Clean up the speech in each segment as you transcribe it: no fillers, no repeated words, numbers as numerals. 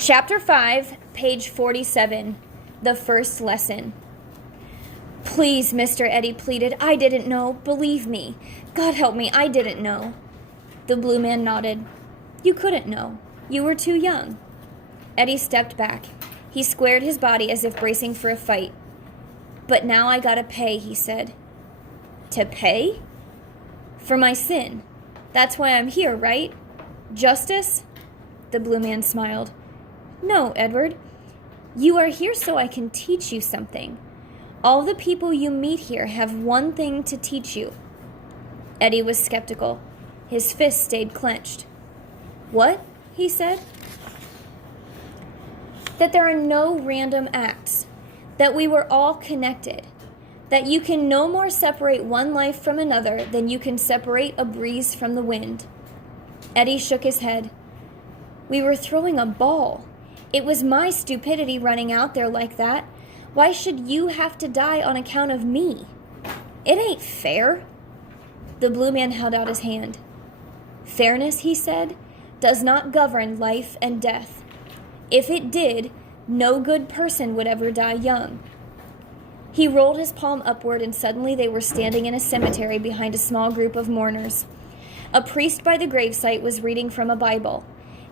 Chapter 5, page 47, the first lesson. Please, Mr. Eddie pleaded. I didn't know. Believe me. God help me, I didn't know. The blue man nodded. You couldn't know. You were too young. Eddie stepped back. He squared his body as if bracing for a fight. But now I gotta pay, he said. To pay? For my sin. That's why I'm here, right? Justice? The blue man smiled. No, Edward. You are here so I can teach you something. All the people you meet here have one thing to teach you. Eddie was skeptical. His fist stayed clenched. What? He said. That there are no random acts. That we were all connected. That you can no more separate one life from another than you can separate a breeze from the wind. Eddie shook his head. We were throwing a ball. It was my stupidity running out there like that. Why should you have to die on account of me? It ain't fair. The blue man held out his hand. Fairness, he said, does not govern life and death. If it did, no good person would ever die young. He rolled his palm upward, and suddenly they were standing in a cemetery behind a small group of mourners. A priest by the gravesite was reading from a Bible.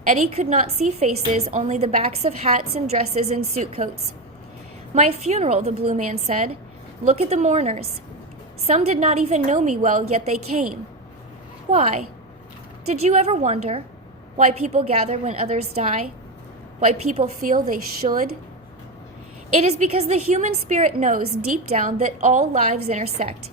Eddie could not see faces, only the backs of hats and dresses and suit coats. My funeral, the blue man said. Look at the mourners. Some did not even know me well, yet they came. Why? Did you ever wonder why people gather when others die? Why people feel they should? It is because the human spirit knows deep down that all lives intersect.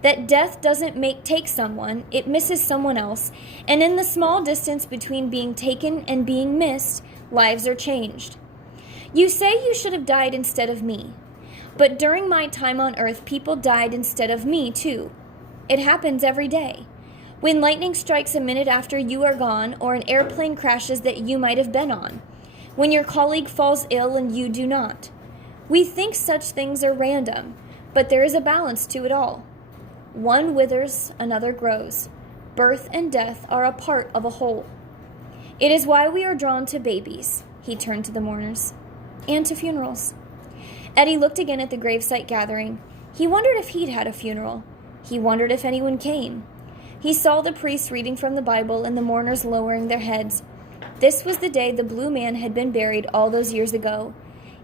That death doesn't take someone, it misses someone else, and in the small distance between being taken and being missed, lives are changed. You say you should have died instead of me, but during my time on earth, people died instead of me, too. It happens every day. When lightning strikes a minute after you are gone, or an airplane crashes that you might have been on. When your colleague falls ill and you do not. We think such things are random, but there is a balance to it all. One withers, another grows. Birth and death are a part of a whole. It is why we are drawn to babies, he turned to the mourners, and to funerals. Eddie looked again at the gravesite gathering. He wondered if he'd had a funeral. He wondered if anyone came. He saw the priests reading from the Bible and the mourners lowering their heads. This was the day the blue man had been buried all those years ago.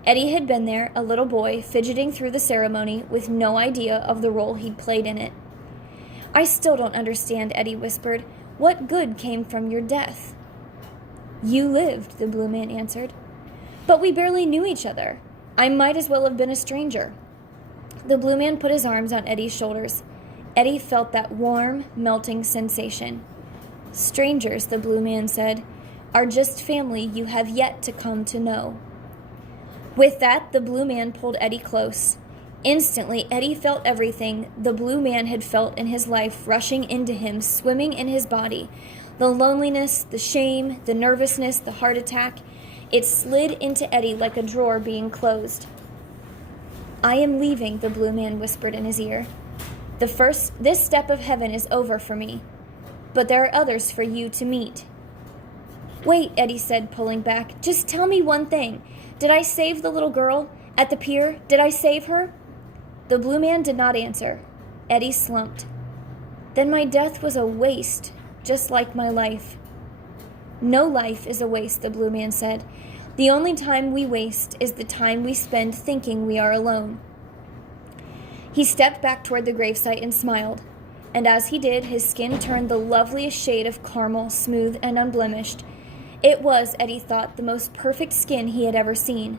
Eddie had been there, a little boy, fidgeting through the ceremony with no idea of the role he'd played in it. I still don't understand, Eddie whispered. What good came from your death? You lived, the blue man answered. But we barely knew each other. I might as well have been a stranger. The blue man put his arms on Eddie's shoulders. Eddie felt that warm, melting sensation. Strangers, the blue man said, are just family you have yet to come to know. With that, the blue man pulled Eddie close. Instantly, Eddie felt everything the blue man had felt in his life rushing into him, swimming in his body. The loneliness, the shame, the nervousness, the heart attack. It slid into Eddie like a drawer being closed. I am leaving, the blue man whispered in his ear. This step of heaven is over for me, but there are others for you to meet. Wait, Eddie said, pulling back. Just tell me one thing. Did I save the little girl at the pier? Did I save her? The blue man did not answer. Eddie slumped. Then my death was a waste, just like my life. No life is a waste, the blue man said. The only time we waste is the time we spend thinking we are alone. He stepped back toward the gravesite and smiled, and as he did, his skin turned the loveliest shade of caramel, smooth and unblemished. It was, Eddie thought, the most perfect skin he had ever seen.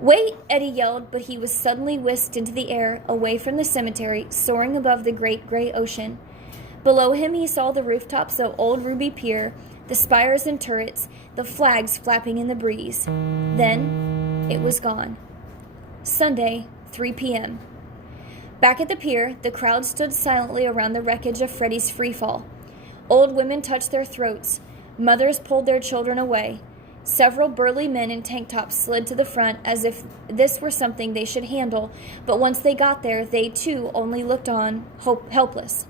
Wait, Eddie yelled, but he was suddenly whisked into the air, away from the cemetery, soaring above the great gray ocean. Below him he saw the rooftops of Old Ruby Pier, the spires and turrets, the flags flapping in the breeze. Then it was gone. Sunday, 3 p.m. Back at the pier, the crowd stood silently around the wreckage of Freddie's freefall. Old women touched their throats. Mothers pulled their children away. Several burly men in tank tops slid to the front as if this were something they should handle, but once they got there, they too only looked on, helpless.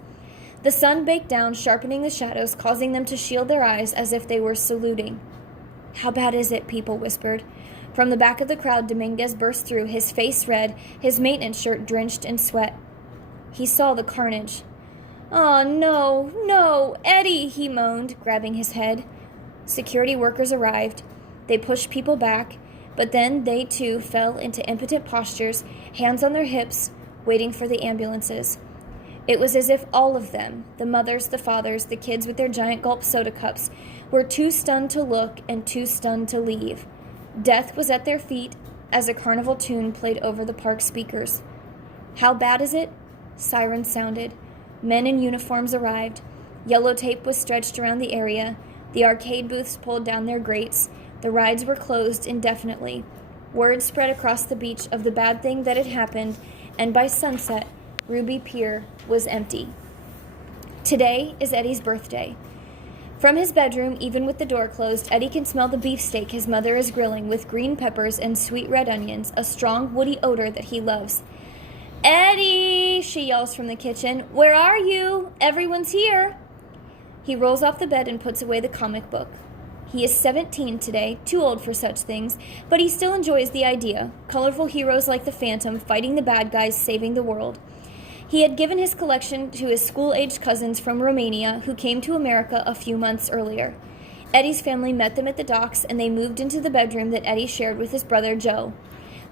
The sun baked down, sharpening the shadows, causing them to shield their eyes as if they were saluting. "How bad is it?" people whispered. From the back of the crowd, Dominguez burst through, his face red, his maintenance shirt drenched in sweat. He saw the carnage. "Oh, no, no, Eddie," he moaned, grabbing his head. Security workers arrived. They pushed people back, but then they too fell into impotent postures, hands on their hips, waiting for the ambulances. It was as if all of them, the mothers, the fathers, the kids with their giant gulp soda cups, were too stunned to look and too stunned to leave. Death was at their feet as a carnival tune played over the park speakers. How bad is it? Sirens sounded. Men in uniforms arrived. Yellow tape was stretched around the area. The arcade booths pulled down their grates. The rides were closed indefinitely. Word spread across the beach of the bad thing that had happened, and by sunset, Ruby Pier was empty. Today is Eddie's birthday. From his bedroom, even with the door closed, Eddie can smell the beefsteak his mother is grilling with green peppers and sweet red onions, a strong woody odor that he loves. "Eddie!" she yells from the kitchen. "Where are you? Everyone's here." He rolls off the bed and puts away the comic book. He is 17 today, too old for such things, but he still enjoys the idea. Colorful heroes like the Phantom fighting the bad guys, saving the world. He had given his collection to his school-aged cousins from Romania who came to America a few months earlier. Eddie's family met them at the docks, and they moved into the bedroom that Eddie shared with his brother Joe.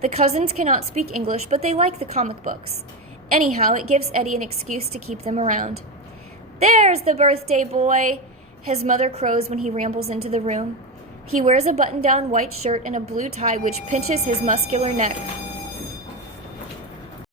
The cousins cannot speak English, but they like the comic books. Anyhow, it gives Eddie an excuse to keep them around. "There's the birthday boy," his mother crows when he rambles into the room. He wears a button-down white shirt and a blue tie which pinches his muscular neck.